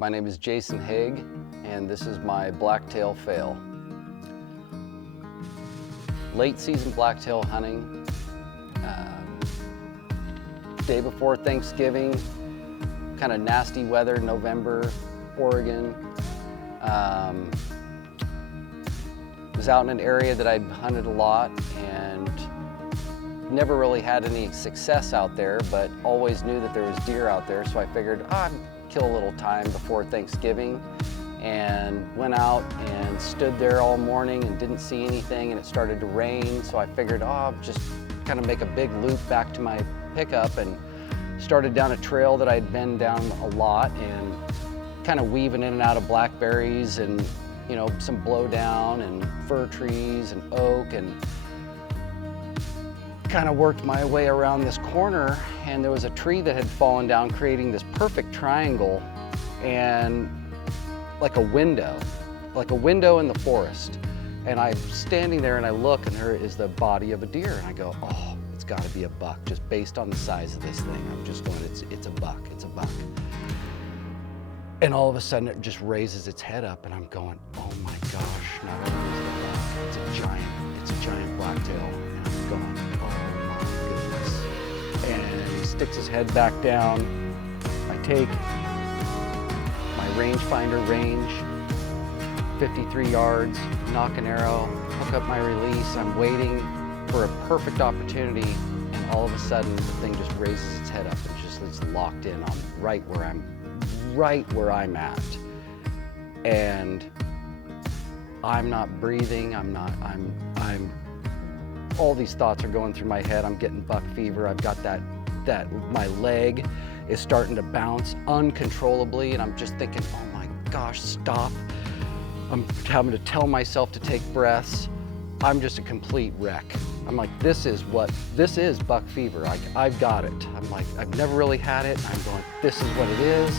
My name is Jason Haag, and this is my blacktail fail. Late season blacktail hunting, day before Thanksgiving, kind of nasty weather, November, Oregon. Was out in an area that I'd hunted a lot and never really had any success out there, but always knew that there was deer out there, so I figured, I'd kill a little time before Thanksgiving, and went out and stood there all morning and didn't see anything, and it started to rain, so I figured, I'll just kind of make a big loop back to my pickup, and started down a trail that I'd been down a lot and kind of weaving in and out of blackberries and some blowdown and fir trees and oak, and kind of worked my way around this corner, and there was a tree that had fallen down, creating this perfect triangle and like a window in the forest. And I'm standing there and I look, and there is the body of a deer, and I go, oh, it's got to be a buck, just based on the size of this thing. I'm just going, it's a buck, it's a buck. And all of a sudden it just raises its head up, and I'm going, oh my gosh, not only is it a buck, it's a giant blacktail. And I'm going, oh my goodness. And he sticks his head back down. I take my rangefinder range, 53 yards, nock an arrow, hook up my release. I'm waiting for a perfect opportunity, and all of a sudden the thing just raises its head up and just is locked in on right where I'm at. And I'm not breathing, all these thoughts are going through my head. I'm getting buck fever. I've got that my leg is starting to bounce uncontrollably, and I'm just thinking, oh my gosh, stop. I'm having to tell myself to take breaths. I'm just a complete wreck. I'm like, this is buck fever. I've got it. I'm like, I've never really had it. I'm going, this is what it is.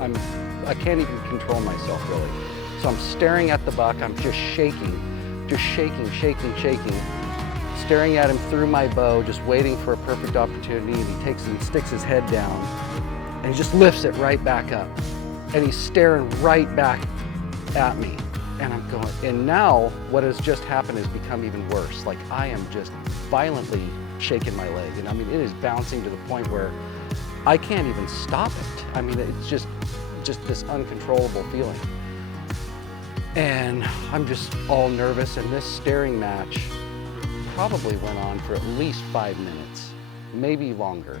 And I can't even control myself really. So I'm staring at the buck. I'm just shaking, staring at him through my bow, just waiting for a perfect opportunity. And he takes and sticks his head down, and he just lifts it right back up. And he's staring right back at me. And I'm going, and now what has just happened has become even worse. Like, I am just violently shaking my leg. And I mean, it is bouncing to the point where I can't even stop it. I mean, it's just this uncontrollable feeling. And I'm just all nervous, and this staring match probably went on for at least 5 minutes, maybe longer.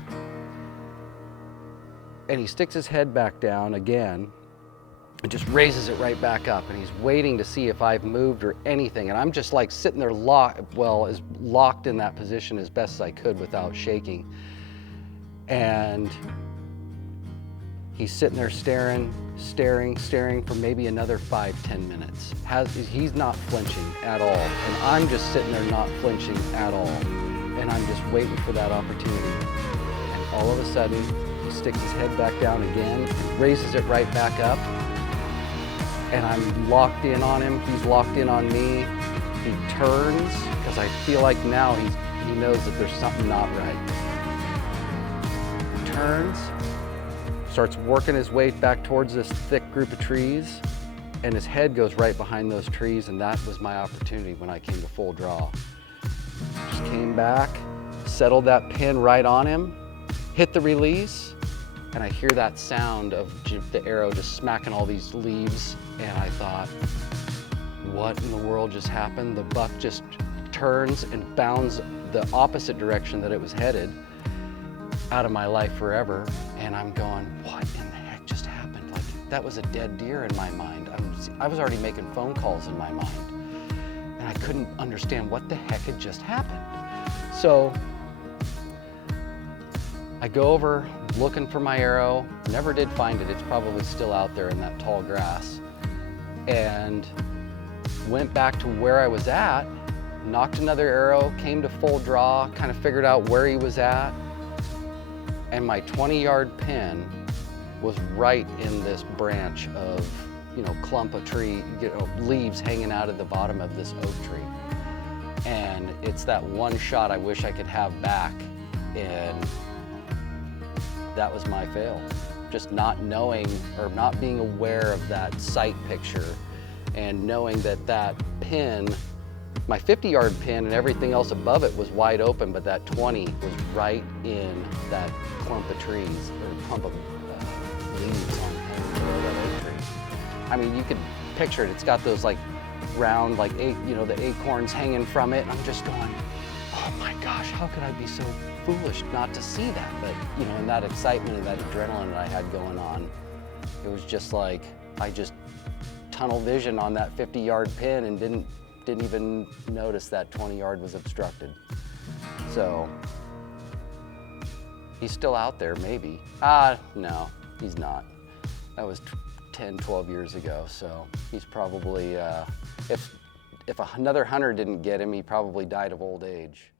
And he sticks his head back down again, and just raises it right back up, and he's waiting to see if I've moved or anything. And I'm just like sitting there as locked in that position as best as I could without shaking. And he's sitting there staring for maybe another 5-10 minutes. He's not flinching at all, and I'm just sitting there not flinching at all. And I'm just waiting for that opportunity. And all of a sudden, he sticks his head back down again, raises it right back up, and I'm locked in on him. He's locked in on me. He turns, because I feel like now he knows that there's something not right. He turns, starts working his way back towards this thick group of trees, and his head goes right behind those trees, and that was my opportunity when I came to full draw. Just came back, settled that pin right on him, hit the release, and I hear that sound of the arrow just smacking all these leaves, and I thought, what in the world just happened? The buck just turns and bounds the opposite direction that it was headed, out of my life forever. And I'm going, what in the heck just happened? Like, that was a dead deer in my mind. I was already making phone calls in my mind, and I couldn't understand what the heck had just happened. So I go over looking for my arrow, never did find it. It's probably still out there in that tall grass. And went back to where I was at, nocked another arrow, came to full draw, kind of figured out where he was at. And my 20-yard pin was right in this branch of, clump of tree, leaves hanging out of the bottom of this oak tree. And it's that one shot I wish I could have back, and that was my fail. just not knowing or not being aware of that sight picture, and knowing that that pin, my 50-yard pin and everything else above it was wide open, but that 20 was right in that clump of trees, or clump of leaves on that oak tree. I mean, you could picture it. It's got those like round, like the acorns hanging from it. And I'm just going, oh my gosh, how could I be so foolish not to see that? But in that excitement and that adrenaline that I had going on, it was just like, I just tunnel vision on that 50-yard pin and didn't even notice that 20-yard was obstructed. So he's still out there, maybe. No, he's not. That was 10, 12 years ago, so he's probably, if another hunter didn't get him, he probably died of old age.